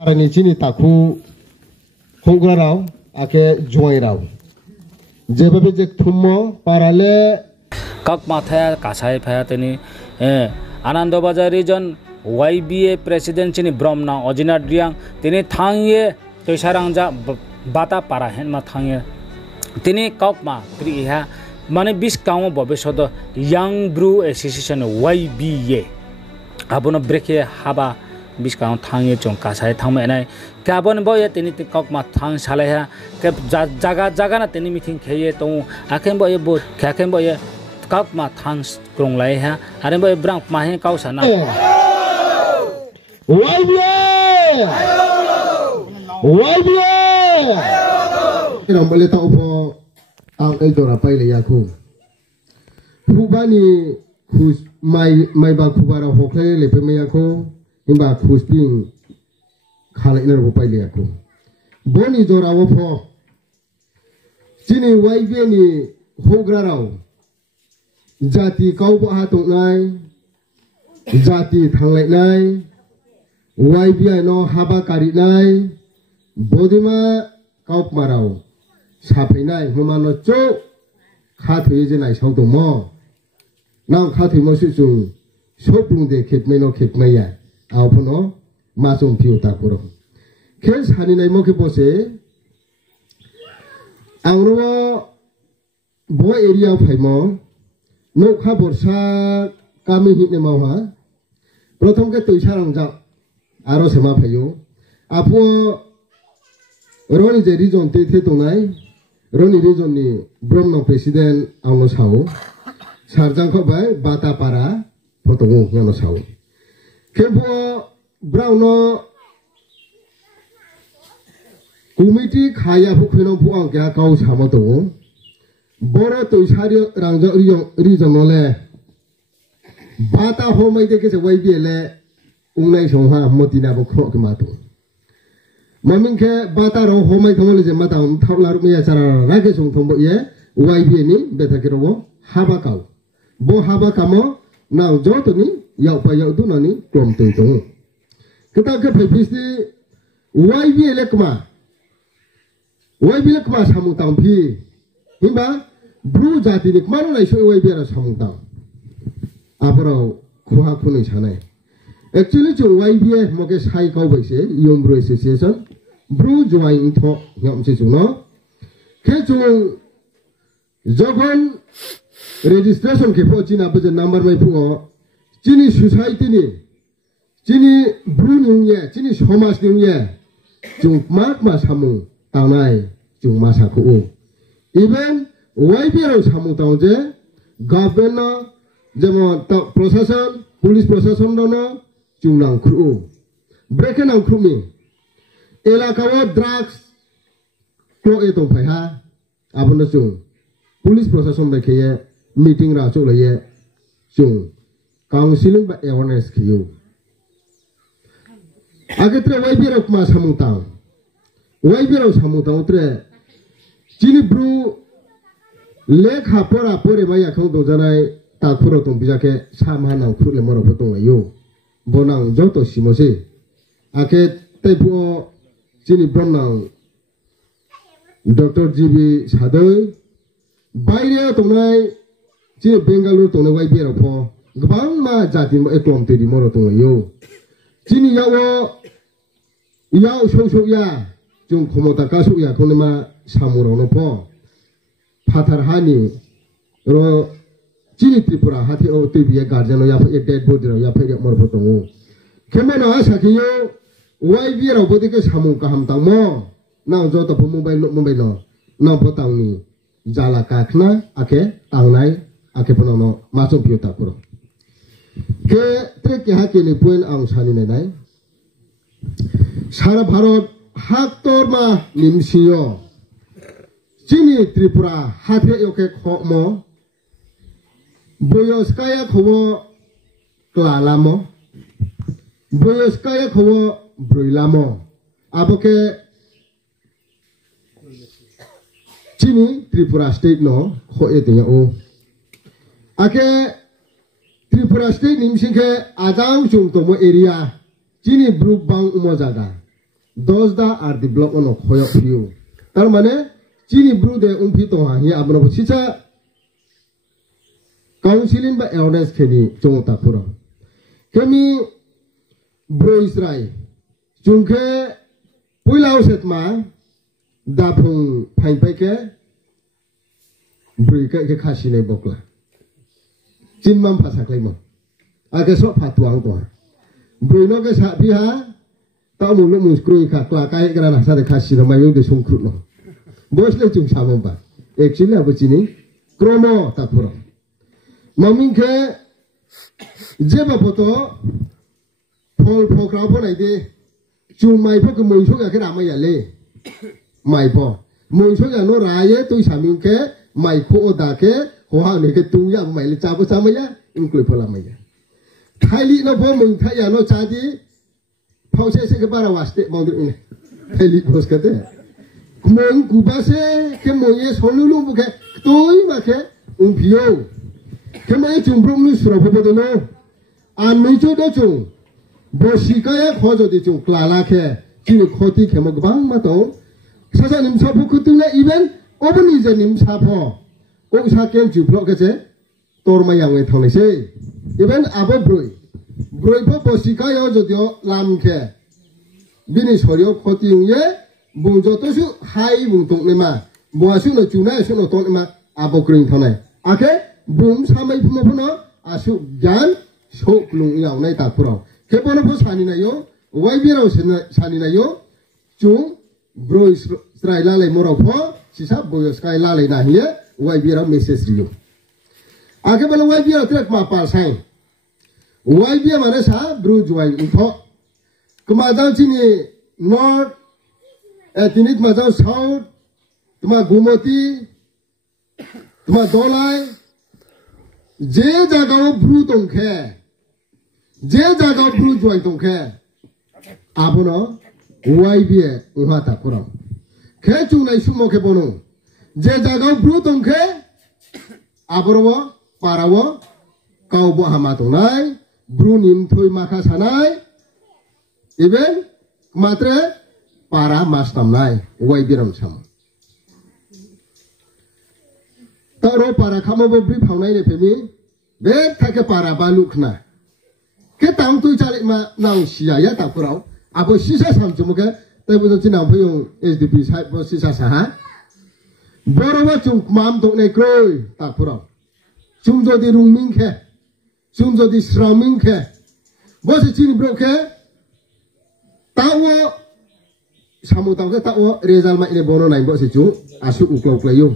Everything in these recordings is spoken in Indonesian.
Arani chini taku hongkra rao ake join rao. Jebabe jek thummo parale kak mathaya kasai phaya teni Anandabazar region YBA president chini Bromna Ojina Driang tini thangye toisarangja bata para hen ma thangye tini kak ma tri ha mane bis kaum bobeshodo Young Brew Association YBA abono breke haba bis kaum thangye chong kasai thangme nai kabon boye tini kak ma thang salaya ke jaga na tini meeting kheye to akem boye bo khakem boye kak ma thang krong lai ha are boy brang ma he kau sana YBA ino male ta upo ang ai dora pai le yakhu khubani khus mai ba khubara hokle le pe me yakhu imba khus ping khala iner bo pai le yakhu boni dora wo pho chini YBA ni hogra rao jati kau bo ha tung nai jati thanglai nai YBA no haba kari nai bodima kau marau sapai nai humano cho kha thoi je nai sau tung mo nang kha thoi mo su chung soplung de khet me no khet me ya au phono ma chung phiu ta puro khen sani nai mo ke bose angro bo area phai mo no kha borsa kami hit ne mau ha prothom ke toisa rang ja aro sema phayo apo roni je region te the tonai roni region ni Bromna president angno sao sarjang kho bai bata para photongo ngano sao kebo browno committee khaya phu khino phu ang kya kau samo to boro toisari rangja region le bata ho mai de ke se YBA le ungnai songha motina bo khro ke mato mamin ke bata ro ho mai thongole je mata thawla ru me sara ra ke song thombo ye YBA ni betha ke ro haba kau bo haba kamo naw jo to ni yau pa yau tu na ni klom te to kita ke phisi YBA le kma samu tang phi himba bru jati ni kmaro nai so YBA ra samu tang apro khuha khunai sanai actually jo YBA moke sai kau bai se Young Brew Association brew join tho yom se no ke jo jogon registration ke pho china bje number mai phu chini society ni chini brew ni ye chini somas ni ye jo mak ma samu tanai jo ma sa khu even YBA ro samu taw je government যেমন প্রশাসন পুলিশ প্রশাসন দনো চুংনাং খুরু ব্রেকে নাং খুমি এলাকাও ড্রাগস ক্লো এ তো ফাইহা আবন চুং পুলিশ প্রশাসন দেখে মিটিং রা চলে চুং কাউন্সিলিং বা অ্যাওয়ারনেস খিউ আগেত্রে YBA রক মা সামুতাং YBA রক সামুতাং ত্রে চিনি ব্রু লেখা পড়া পড়ে মাইয়া খাও দজানাই ta khuro tong bijake samha nang khurle moro photong ayo bonang joto simose ake taipu chini Bromna Dr. GB Sadoi baire tongnai chini Bengaluru tongnai YBA ro pho gbang ma jati mo eklom te di moro tong ayo chini yao so ya jung khomota ka so ya khone ma samuro no pho phathar hani ro chini Tripura hati o tibiye guardian ya phe dead body ro ya phe mor photongo khemena sakhiyo YBA ro bodi ke samu ka ham tang mo na jo to mobile no na photang ni jala kakhna ake tangnai ake pono ma chom phi ta puro ke tre ke ha ke ni point ang sani nai sara bharat hak tor ma nimsiyo chini Tripura hati o ke khomo Boyoskaya khobo klalamo Boyoskaya khobo broilamo aboke chini Tripura state no kho etenya o ake Tripura state nimsingke ajang chung tomo area chini brook bang umo jaga 10 আর the block on খয় ফিউ তার মানে চিনি ব্রু দে উমফি তো হা হি আবনো সিচা কাউন্সিলিং বা অ্যাওয়ারনেস খেনি চমতা পুরো কেমি ব্রো ইসরাই চুংখে পয়লাও সেতমা দাফুং ফাইপাইকে ব্রুইকে খাসিনে বকলা চিনমাম ফাসাকলাইমো আগে সব ফাতুয়াং তো ব্রুইনকে সাবিহা তাও মুলু মুসক্রুই খাতলা কাই গ্রা নাসারে খাসিনো মায়ো দে সংক্রুনো বসলে চুং সামবা একচুয়ালি আবো চিনি ক্রমো তাপুরো মামিনকে যেবা ফটো ফল ফক্রাও ফনাইদে চুং মাইফকে মইসোগাকে রামাইয়ালে মাইফো মইসোগানো রায়ে তুই সামিনকে মাইখো ওদাকে হহানেকে তুইয়া মাইলে চাবো চামাইয়া ইনক্লুড ফলামাইয়া খাইলি no bo mung thaya no chadi phause se ke bara waste maudu ine খাইলি বস kate mung kubase ke moye sonulu buke toi make un pio ke moye chumbrum nu suro bodo no an mecho do chung bosikaya khojo di chung klala ke chini khoti ke mo gbang ma to sasa nim sapu kutule even obuni je nim sapo o sa ken ju blok ke je tor ma yang we thong se even abo broi po bosikaya jodio lam ke bini sorio khoti ye bungjo to su hai bung tong ne ma bo su no chuna su no tong ne ma abo kring thonai ake bung samai phumo phuno asu gan sok lung yaw nai ta puro ke bono pho sani na yo wai bi ro sani na yo chung broi strai la lai moro pho sisa boyo sky la lai na hiye wai bi ro message riyo ake bono wai bi ro trek ma pa sai wai bi mane sa bru juai info Kemadang sini north, tinit madang south, tuma gumoti, tuma dolai, je jagao bru tongke, je jagao bru juai tongke, abono, uai biye uhata kurang, ke cunai sumo ke bono, je jagao bru tongke, aboro parawo, kau bo hamatonai, bru nim thoi makasanai. Even matre para mastam nai wai biram sam taro para khamo bo bri phaunai ne phemi be thake para balukna ke tam tu chale ma nang sia ya ta purau abo sisa sam chumuke tai bu chinang phuyong SDP sai bo sisa sa ha borowa chung mam dok ne kroi ta purau chung jodi rungming khe chung jodi shraming khe bo si chin bro khe tawo samu tawo ke tawo result ma ine bono nai bo se chu asu uklo klayu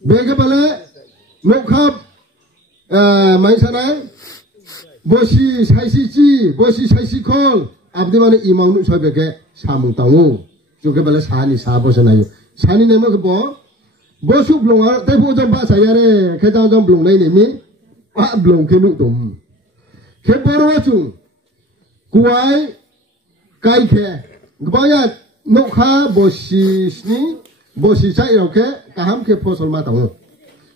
bege bale nokhap mai sanai bosi saisi chi bosi saisi khol abdi mane imang nu sobe ke samu tawo chu ke bale sani sa bo sanai sani ne mo ke bo bosu blonga te bo jom ba sa yare ke jang jom blong nai ne mi pa blong ke nu tum ke boro chu kuai kai ke gbaya nokha bosi ni bosi sai ro ke kaham ke phosol ma tawo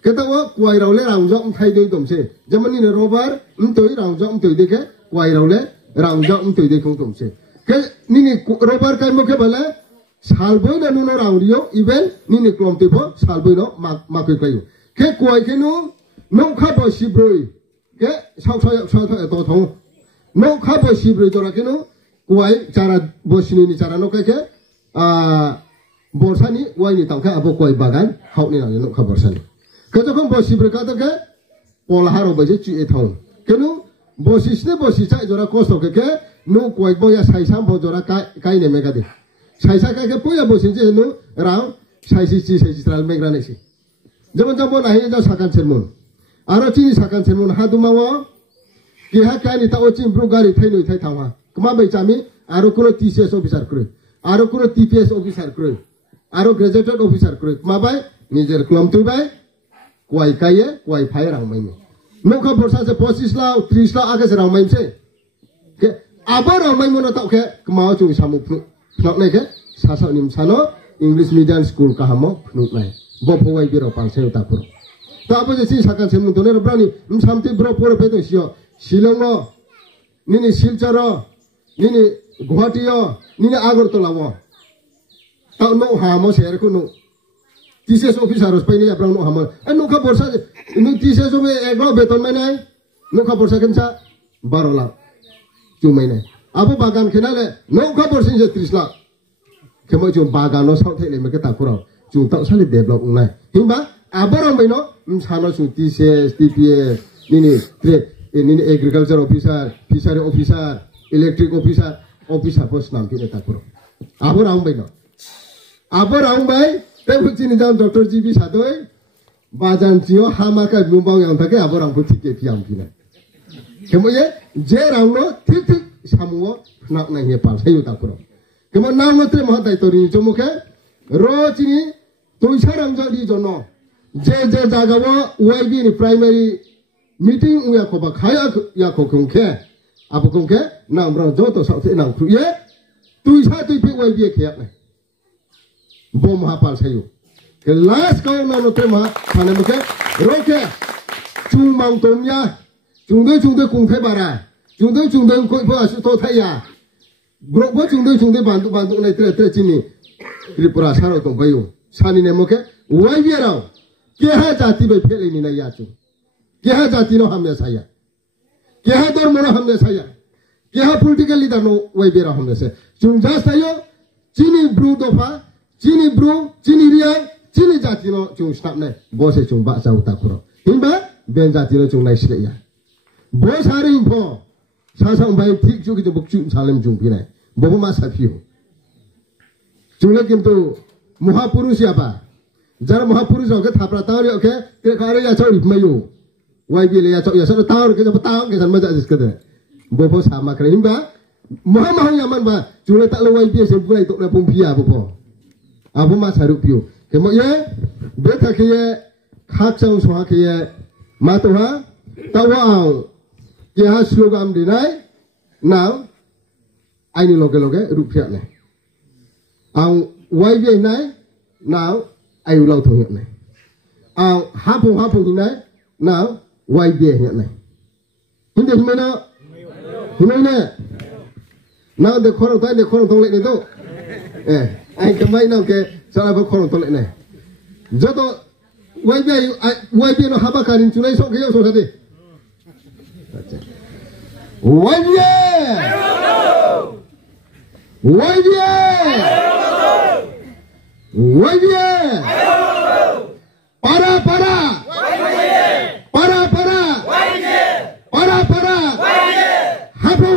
ke tawo kwai ro le rang jong thai doi dom se jamani ne robar toi rang jong toi de ke kwai ro le rang jong toi de khong dom se ke ni robar kai mo ke bale salboi na nu no rang rio even ni klom te pho salboi no ma ke kai ke kwai ke nu nokha bosi broi ke sau to thong nokha bosi broi to ra ke nu Wai cara bosini ni cara nokai ke borsani wai ni tangka abo koi bagan hau ni nang nok borsani kejo kong bosi berkata ke pola haro baje cu etong kenu bosi sne bosi cai jora kosto ke nu koi boya sai sam bo jora kai ne mega de sai sa kai ke poya bosi je nu rang sai si tral megra ne si jamon jamon nahi ja sakan sermon aro chini sakan sermon hadumawo ki ha kai ni ta ochin bru gari thai noi thai thangwa kema bai chami aro kono TCS officer kre aro kono TPS officer kre aro graduate officer kre kema bai nijer klom tu bai kwai kaye kwai phai rang mai ni nokha borsa se 25 law 30 law age se rang mai se ke abo rang mai mono ta ke kema chu samu phnak nai ke sa nim sano English medium school ka hamo phnak nai bo phoi bi ro pang se ta pur ta abo je si sakan sem no ne ro brani samti bro pore pe to sio silongo nini silcharo nini Guwahatiyo nini Agartala wo tau no hamo share ko no TCS officer harus paini aprang no hamo no ka borsa no TCS me eklo beton mai nai no ka borsa kensa 12 lakh cumai nai abu bagan kenale no ka borsa 30 lakh kemo cum bagan no sau thele me ka takuro cum tau sali develop nai himba abarang mai no sama su TCS TPS nini agriculture officer fishery officer electric officer bos nam pine takuro abarang bai no abarang bai te chini jam Dr. GB Sadoi bajan chio hama ka lumbang yang take abarang bu thik ke piam pina kemo ye je rang no thik samungo nak na he pal sayu takuro kemo nam no tre mahatai tori chomuke ro chini toisarang ja di jono je jagawo YB ni primary meeting uya ko ba khaya ya ko kongke abu kongke nam ro jo to sa the nang khu ye tuisa tui pi YB khayak ne bom hapal sayu ke last kau na no tema khane muke roke chung mang tom ya chung de kung thai bara chung de ko ba su to thai ya bro bo chung de bantu nei tre chini tripura saro tong bayu sani ne muke YB rao ke ha jati be phele ni na ya chu ke ha jati no hamne saya ke ha dor mona hamne saya ke ha political leader no YB rao hamne se chung ja sayo chini bru dofa Cini bro, cini ria, cini jati no cung stop ne, bos e cung baksa utakuro. Himba ben jati no cung naik ya. Bos hari info, sasang bayi tik cung kita bukcu salam cung pinai. Bobo masa piu. Cung lagi tu Mahapurus siapa? Jara Mahapurus oke, thapra tahu ni oke, kita kare ya cau mayu. YB le ya cau ya satu tahun kita petang kita macam itu sekadar. Bobo sama keren himba. Mahal yaman ba, cung tak le YB sebuah itu le pumpia bobo. Abu mas haruk piu. Kemudian beta kaya kakang soha kaya matuha tawang kaya slogan dinai now ini loge rupiah ne. Ang YB nai now ayu lau thong ne. Ang hapung dinai now YB ne. Hindi mana? Hindi ne. Now de korang tong lek ni tu. Ai kemai nak ke salah berkorong tolak ni. Jodoh YB no haba karin cunai sok kaya sok tadi. YB para hapung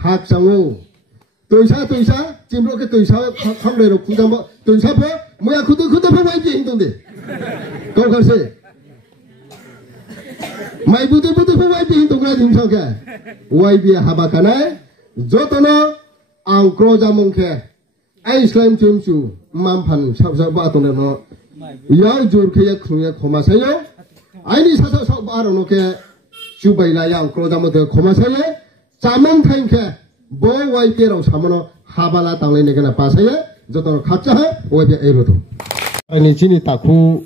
hak sangu tuisa jimlo ke tuisa khang le ro khujam tuisa pho moya khudu pho YB hindong de kau kharse mai budu pho YB hindong la dim sok YB haba kanai jotono ang kroja mongke ai islam chumchu mamphan sabsa ba tong no yaw jur ke yak khruya khoma sayo ai ni sa ba ro no ke chubaila yang kroja mo de khoma sayo Zaman tangke, boy YB rau samano habala tanglai negana pasaya, jotono kaca YB erodo. Ini cini taku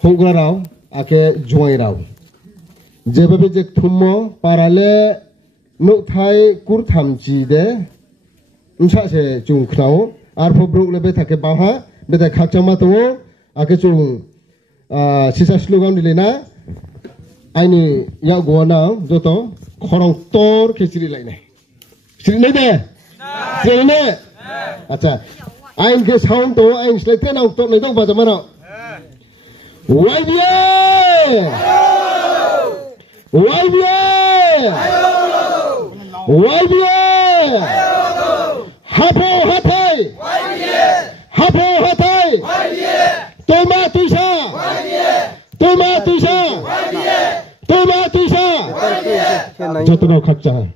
hongkra rau, ake juai rau. Jebabe jek thumo parale nuk thai kur thamji de, unsa se jung knau, arpo bruk lebe take baha, beda kaca mato, ake jung sisa slogan dilena, ini ya gua nau, joto. Korang tor ke siri lain ni. Siri ni deh. Siri ni. Acha. Ain ke sound tu, ain selesai nak tor ni tu macam mana? YB. Hapo hatai. Toma tuisa. Jotono kakca.